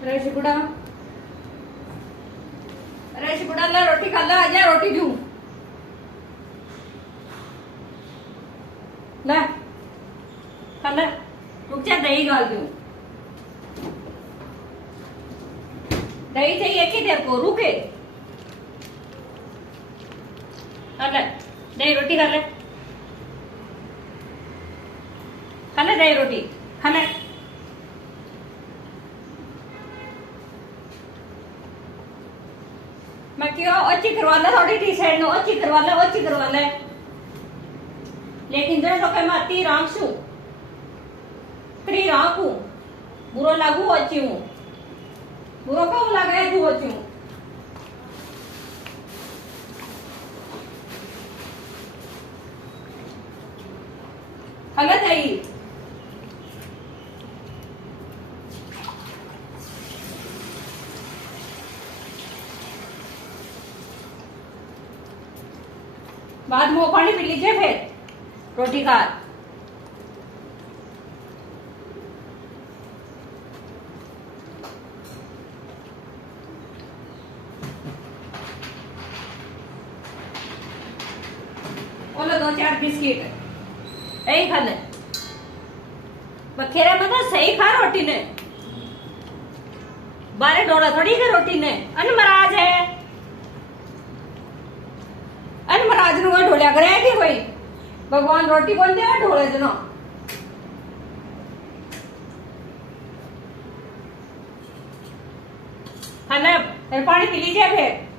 शिकुड़ा अरे शिकुड़ा ला रोटी खा ला आजा रोटी दूं ले खा ले रुक जा दही गाल दूं दही चाहिए कि तेरे को रुके खा ले दही रोटी खा ले दही रोटी खा ले मैं क्यों अच्छी करवा ले थोड़ी टी शर्ट नो अच्छी करवा ले लेकिन जो तो के माती राम छू फ्री राखू बुरो लागू अच्छी हूँ बुरो कब लगे तू अच्छी हूँ गलत है ये बाद में वो पानी पी लीजिए फिर रोटी खा बोलो 2-4 बिस्किट यही खा ले बखेरा में तो सही खा रोटी ने बारे डोला थोड़ी है रोटी ने अन महाराज है अन महाराज नु कोई ढोलिया करे कि कोई भगवान रोटी कौन दे ढोले जनो हाँ ना पानी पी लीजिए फिर